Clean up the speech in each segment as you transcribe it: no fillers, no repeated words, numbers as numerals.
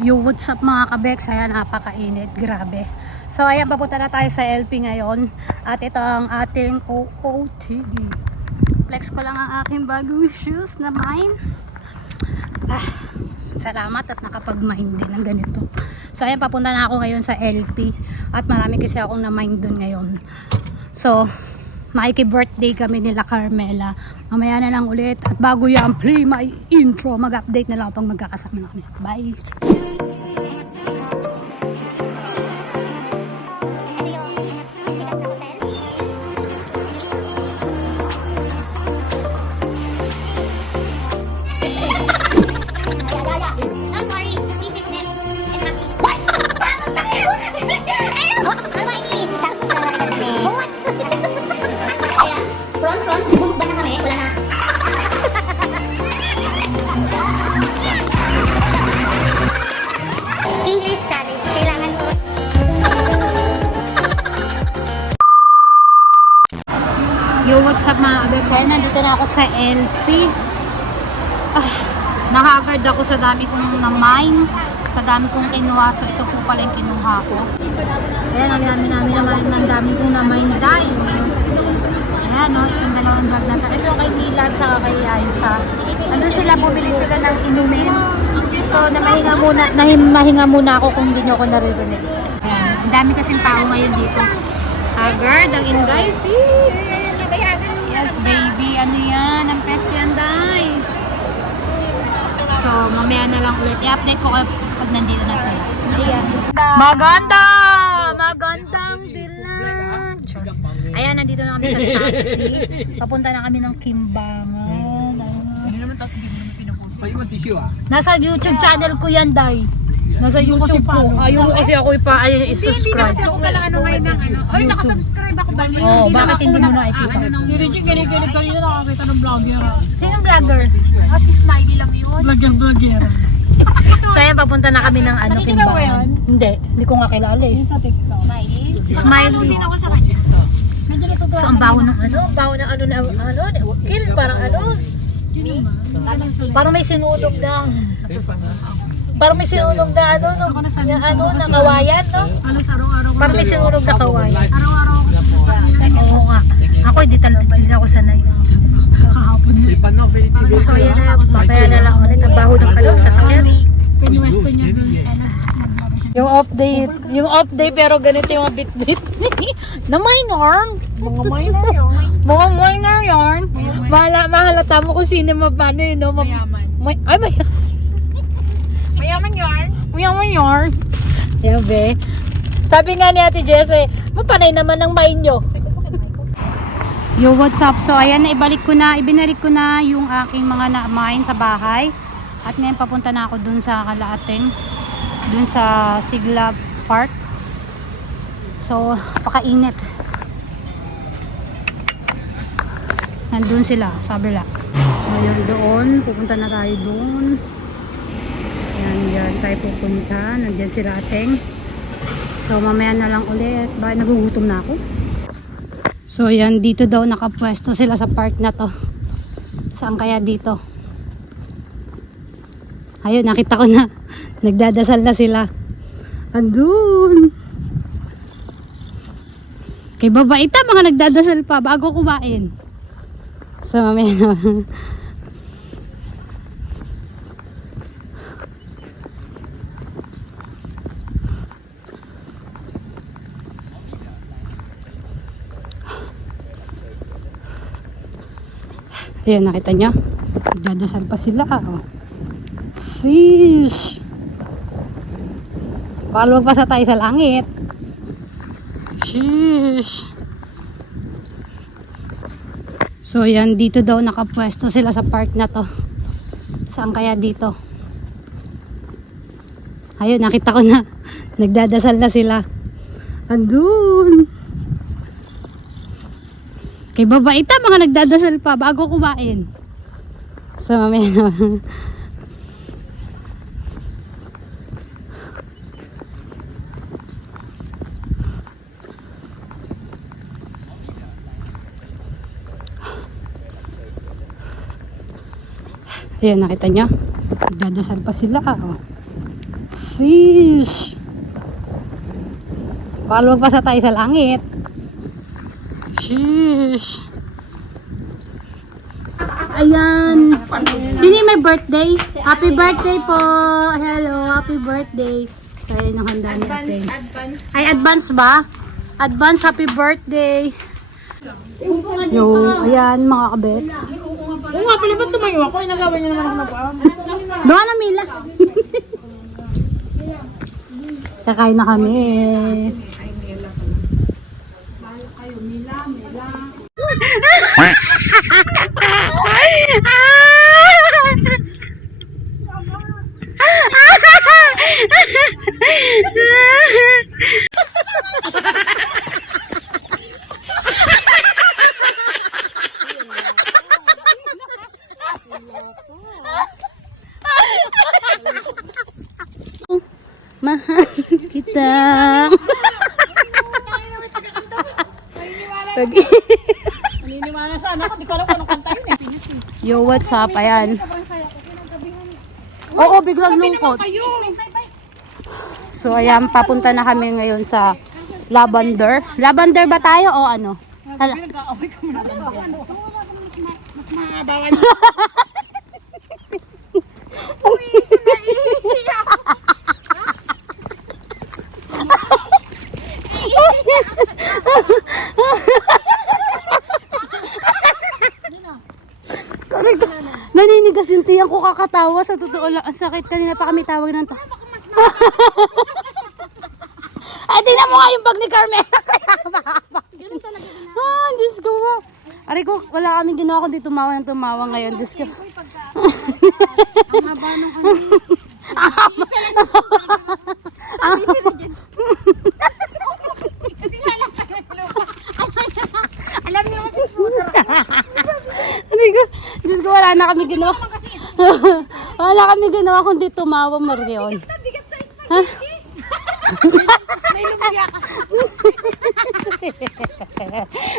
Yo, what's up mga kabeks? Ayan, napakainit, grabe. So ayan, papunta na tayo sa LP ngayon. At ito ang ating OOTD. Flex ko lang ang aking bagong shoes na mine. Salamat at nakapag-mine din ng ganito. So ayan, papunta na ako ngayon sa LP. At marami kasi akong na-mine dun ngayon. So, makiki-birthday kami nila Carmela. Mamaya na lang ulit. At bago yan, play my intro. Mag-update na lang pag magkakasama na kami. Bye! Yo, what's up mga kabeks? Ayun, nandito na ako sa LP. Nakagard ako sa dami kong na-mine, sa dami kong kinuha. So ito po pala yung kinuha ko. Ayan, ang dami namin naman ng dami kong na-mine dahil. Ayan, no, yung dalawang bag na ito. Ito kay Mila at saka kay Aisa. Andun sila, bumili sila ng inumin. So namahinga muna ako kung hindi nyo ako naririnig. Ayan, ang dami kasing tao ngayon dito. Haggard, ang inday. Yes, baby. Ano yan? Ang pes yan, day. So, mamaya na lang ulit. I-update ko pag nandito na sila. Ayan. Maganda! Magandang dilan! Ayan, nandito na kami sa taxi. Papunta na kami ng Kimbangan. Ano naman tapos hindi mo naman pinupost? Paiwan tissue ah. Nasa YouTube channel ko yan, day. Nasa YouTube ko. Ayaw mo kasi ako i-subscribe. Hindi kasi ako kailangan ngayon ng ano. Ay, nakasubscribe ako bali. Oh, bakit hindi mo nakikita? Si Reggie kinikilig kanina nakakita ng vlogger. Sinong vlogger? Si Smiley lang yun. Vlogger. So ayan, papunta na kami ng ano, Kimbangan. Hindi ko nga kilala eh. Sa TikTok. Smiley. Din ako sa kanya. Medyo natutuwa. So ang baho ng ano, kill, parang ano. Parang may sinulog na. Parang may sinulog na ano, na kawayan, no? Alos araw-araw ko. Parang may sinulog na kawayan. Araw-araw ako sa Oo nga. Ako hindi ako sanay. kahapon na. So ayan na, papaya na lang ulit ang baho ng kalong sasakyan. Pinwesto niya dun. Yung off day pero ganito yung bit-bit. Na minor. Mga minor yun. Mga minor yarn. Mahalata mo kung sino mapano yun, no? Mayaman. Mayaman yarn. Mayaman yarn. Yan, be. Sabi nga ni Ate Jesse, mapanay naman ng mine nyo. Yo, what's up? So, ayan, ibinarik ko na yung aking mga na-mine sa bahay. At ngayon, papunta na ako dun sa Kalaating. Dun sa Sigla Park. So, pakainit. Nandun sila, sabi lang. Ngayon doon, pupunta na tayo doon. Yan tayo pupunta. Nandiyan si Rateng. So, mamaya na lang ulit. Bakit nagugutom na ako? So, yan, dito daw nakapwesto sila sa park na to. Saan kaya dito? Ayun, nakita ko na. Nagdadasal na sila. Andun. Kay babaita, mga nagdadasal pa bago kumain. So, mamaya na. Ayan, nakita nyo? Nagdadasal pa sila. Oh. Sheesh! Baka magpasa tayo sa langit. Sheesh! So, yan. Dito daw nakapwesto sila sa park na to. Saan kaya dito? Ayun, nakita ko na. Nagdadasal na sila. Andun! Kay babaita, mga nagdadasal pa bago kumain. So, mamaya na. Ayan, nakita nyo? Nagdadasal pa sila. Oh. Sheesh. Baka lumagpasa tayo sa langit. Sheesh. Ayan. Sino yung may birthday? Happy birthday po. Hello, happy birthday. So, ayun yung handa natin. Ay, advance ba? Advance happy birthday. Yo, ayan mga kabets. Oo nga pala, ba't tumayo ako? Inagawa niya naman ako na pa. Doon na Mila. Kakain na kami. Mahal kita. Naniniwala sana ako, di ko alam kung anong kanta yun eh. Yo, what's up? Ayan. Oo, biglang lungkot. So, ayan, papunta na kami ngayon sa Lavender. Lavender ba tayo o ano? Nag-aaway ka mo na. Mas mahabawan. Correct. Naninigas yung tiyan ko kakatawa. Sa totoo lang, ang sakit. Kanina pa kami tawag ng Ay, tingnan mo nga yung bag ni Carmela. Kaya mahaba. Ah, Diyos ko. Aray ko, wala kaming ginawa kundi tumawa ng tumawa ngayon. Diyos ko. Ang haba nung ano. Alam niyo naman Diyos ko, wala na kami ginawa. Wala kami ginawa kundi tumawa, Marion. Ha? May lumaya ka.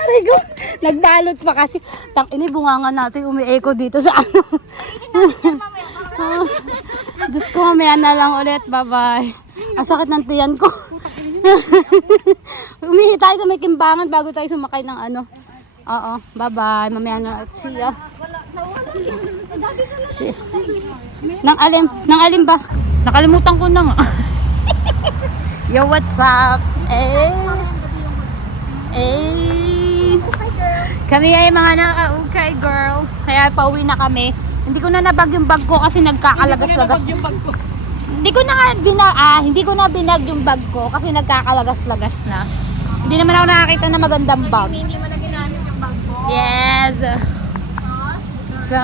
Aray ko, nagbalot pa kasi. Tang-ini, bunganga natin umi-echo dito sa ano. Diyos ko, mamaya na lang ulit. Bye-bye. Ang sakit ng tiyan ko. Umihi tayo sa may kimbangan bago tayo sumakay ng ano. Oo, bye-bye. Mamaya na. See ya. Nang alim ba? Nakalimutan ko na nga. Yo, what's up? Kami ay mga naka-ukay girl. Kaya pauwi na kami. Hindi ko na nabag yung bag ko kasi nagkakalagas-lagas. Hindi ko na binag yung bag ko kasi nagkakalagas-lagas na. Hindi naman ako nakakita na magandang bag. Hindi mo na ginamit yung bag mo. Yes. So,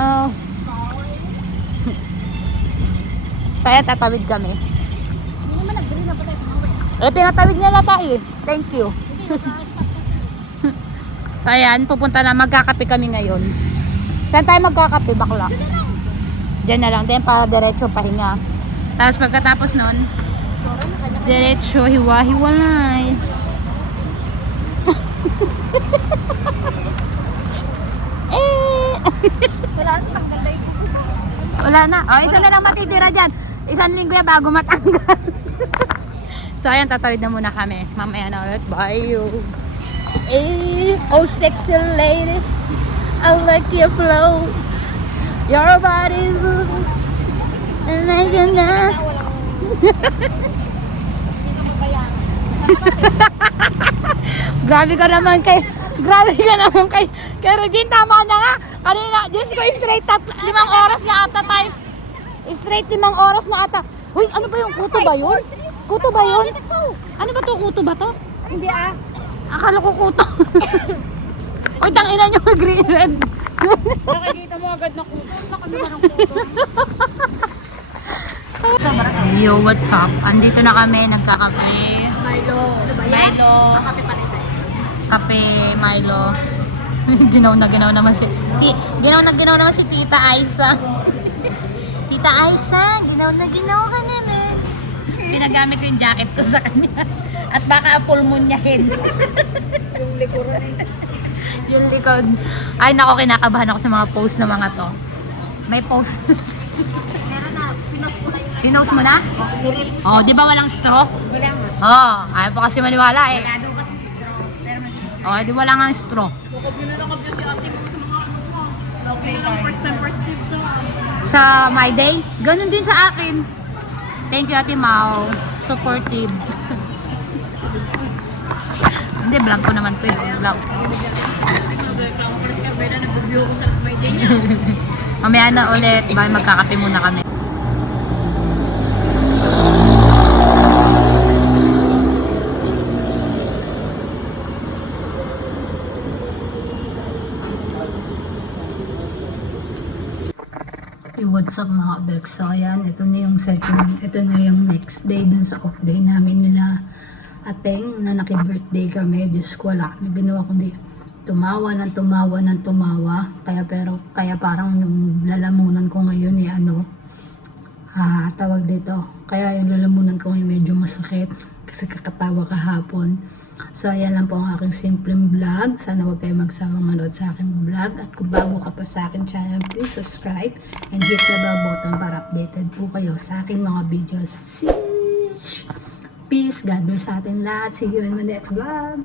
saya tatawid kami. Hindi naman nag-green na pala ito. Pinatawid niya na tayo. Thank you. So, ayan, pupunta na. Magkakape kami ngayon. Saan tayo magkakape, bakla? Diyan na lang din para diretso pahinga. Tapos pagkatapos nun, diretso, hiwa-hiwalay. Wala na tanggalay. Wala na. O, isa na lang matitira dyan. Isang linggo yan bago matanggal. So, ayan, tatawid na muna kami. Mamaya na ulit. Bye you. Oh, sexy lady. I like your flow. Your body move. And I can Grabe ka naman kay Regine, tama na nga. Kanina, Diyos ko, straight 5 oras na ata tayo. Straight 5 oras na ata. Uy, ano ba yung kuto ba yun? Kuto ba yun? Ano ba to? Kuto ba to? Hindi ah. Akala ko kuto. Uy, tangina nyo, green red. Nakikita mo agad na kuto. Nakaganda ng kuto. Yo, what's up? Andito na kami, nagkakape. Milo. Milo. Kape pala isa. Kape, Milo. Ginaw na naman si Tita Aisa. Tita Aisa, ginaw ka naman. Pinagamit ko yung jacket ko sa kanya. At baka apulmunyahin. Yung likuran eh. Yung likod. Ay nako, kinakabahan ako sa mga post na mga to. May post. Meron na. Pinos ko na yung Pinost mo na? Nirils. Oh, di ba walang straw? Wala nga. Oh, ayaw pa kasi maniwala eh. Wala daw kasi straw. Pero nag- Oh, di wala nga straw. Okay, first time Sa My Day, ganun din sa akin. Thank you, Ate Mau. Supportive. Hindi, vlog ko naman to eh. Vlog. Mamaya na ulit. Bye, magkakape muna kami. What's up mga Bex? So ayan, ito na yung next day dun sa off day namin nila Ateng na naki-birthday kami. Diyos ko, wala kami ginawa kundi tumawa ng tumawa. Kaya parang yung lalamunan ko ngayon tawag dito. Kaya yung lalamunan ko ngayon medyo masakit kasi kakatawa kahapon. So ayan lang po ang aking simpleng vlog. Sana huwag kayo magsawang manood sa aking vlog. At kung bago ka pa sa aking channel, please subscribe and hit the bell button para updated po kayo sa aking mga videos. Peace, God bless sa atin lahat. See you in my next vlog.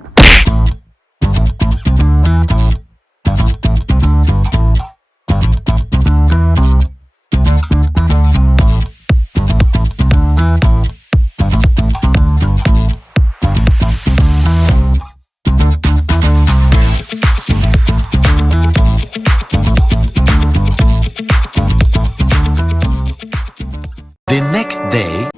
The next day,